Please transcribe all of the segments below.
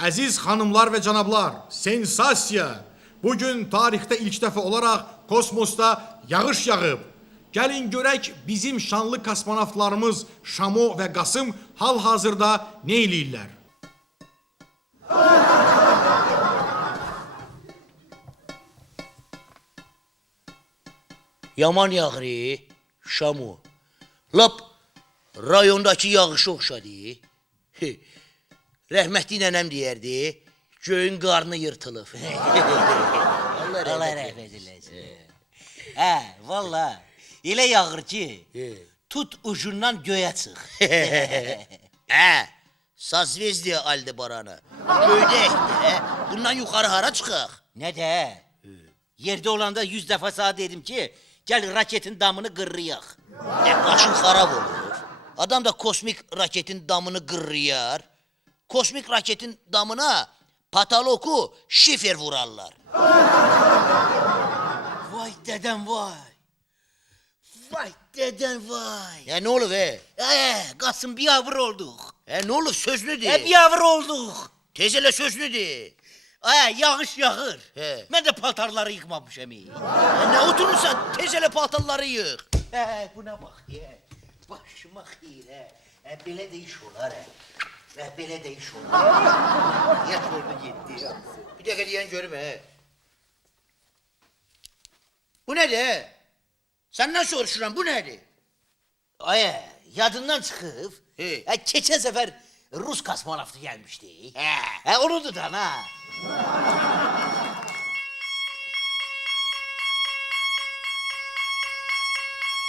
Əziz xanımlar və cənablar, sensasiya! Bugün tarixdə ilk dəfə olaraq kosmosda yağış yağıb. Gəlin görək bizim şanlı kosmonavtlarımız Şamo və Qasım hal-hazırda nə eləyirlər? Yaman yağır, Şamo. Lap rayondakı yağışa oxşadı. Rəhmətli nənəm deyərdi, göyün qarnı yırtılıb. Allah rəhmət eləsin. Hə, valla, elə yağır ki, tut ucundan göyə çıx. Hə, Sazvezdiya Aldebaranı. Göydəkdə, bundan yuxarı hara çıxaq? Nə də? Yerdə olanda 100 dəfə sağ dedim ki, gəl raketin damını qırrıyaq. Başın xarab olur. Adam da kosmik raketin damını qırrıyar. Kosmik raketin damına pataloku şifer vurarlar. Vay dədəm vay. Vay dədəm vay. Ya ne olur be? Qasım bir avır olduq. Ne olur sözünü de. Bir avır olduq. Tez elə sözünü de. Yağış yağır. He. Mən də paltarları yıkmamışam. Ne oturursan tez elə paltarları yığ. Buna bax, başıma xeyr, belə də iş olar, belə də iş olar. Yaş oldu getdi. Bir dakika diyen görüm he. Bu ne de? Senden soruşuram bu nedir? Yadından çıxıb, He. keçən səfər Rus kosmonavtı gəlmişdi. He. Unudu da ha.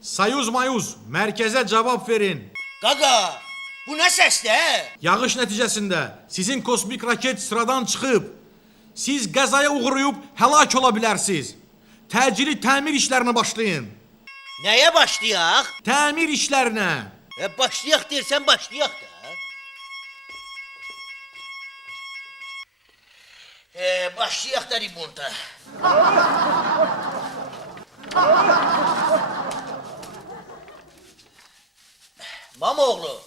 Sayuz mayuz, mərkəzə cavab verin. Gaga, bu ne ses de? Yağış nəticəsində sizin kosmik raket sıradan çıxıb. Siz qəzaya uğrayıb həlak ola bilərsiniz. Təcili təmir işlərinə başlayın. Neye başlayaq? Təmir işlərinə. Başlayaq dersen başlayaq da. Başlayaq da remonta. Mamoğlu,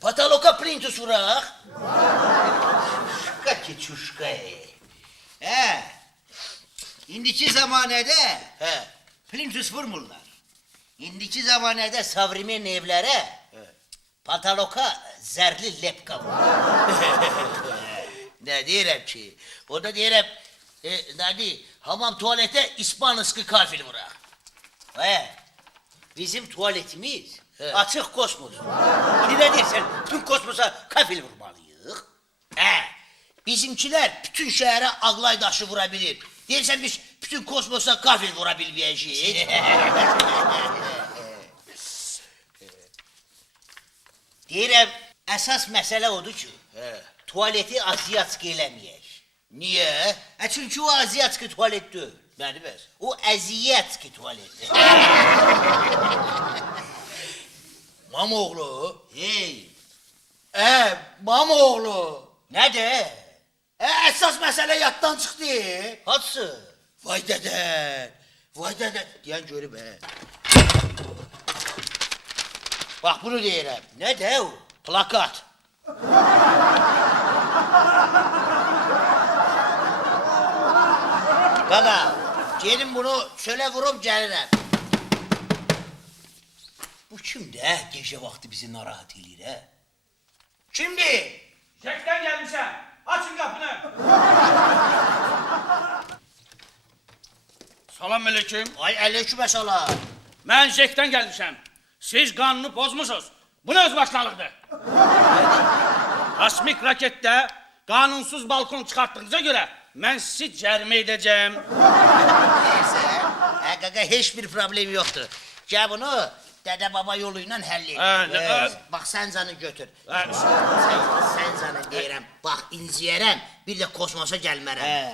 pataloka printus vuraq. Çuşka ki çuşka. İndiki zamanədə plintus vurmurlar. İndiki zamanədə savrimen evlərə pataloka zərli lepka vurur. Ne deyirəm ki? O da deyirəm, hamam tuvalete İspanıskı kafil vuraq. Bizim tuvaletimiz açıq kosmos. İndi nə deyirsən, bütün kosmosa kafil vurmalıyıq. Bizimkiler bütün şehre aglay daşı vurabilir. Deyirsən biz bütün kosmosa kafil vura bilməyəcəyik. Deyirəm, əsas məsələ odur ki, tuvaleti aziyatski eləməyək. Niye? Çünki o aziyatski tuvalet deyil. Beni ver. O əziyyətski tuvaletdir. Mamoğlu. Mamoğlu. Nədir? Əsas məsələ yaddan çıxdı. Hadsın? Vay deden. Vay deden. Diyen görüb Bak bunu deyirəm. Nədir o? Plakat. Qaqa, gelin bunu çölə vurup gəlirəm. Bu kimdir, gecə vaxtı bizi narahat eləyir, Kimdir? Jack'ten gelmişim. Açın kapını. Salam aleyküm. Ay aleykümselam. Ben Jack'ten gelmişim. Siz kanunu bozmuşsunuz. Bu ne öz başlalıktır? Kosmik rakette kanunsuz balkon çıkarttığınıza göre ben sizi cərimə edeceğim. Neyse. Qaqa heç bir problem yoktur. Gəl bunu dede baba yoluyla həll edin. Bak sen canı götür. Sen canı deyirəm. Bak inciyərəm. Bir de kosmosa gəlmərəm.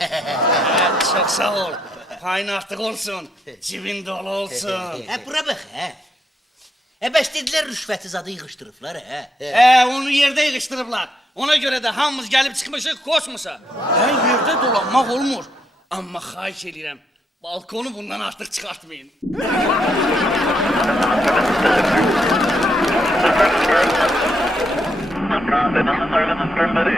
Çok sağ ol. Payın artık olsun. Cibin dolu olsun. Bura bax, bəs dedilər rüşvəti zadı yığışdırıblar, Onu yerde yığıştırıblar. Ona göre de hamımız gelip çıkmışız kosmosa. Yerde dolanmak olmur. Ama xahiş edirəm. Balkonu bundan artık çıkartmayın. Sırları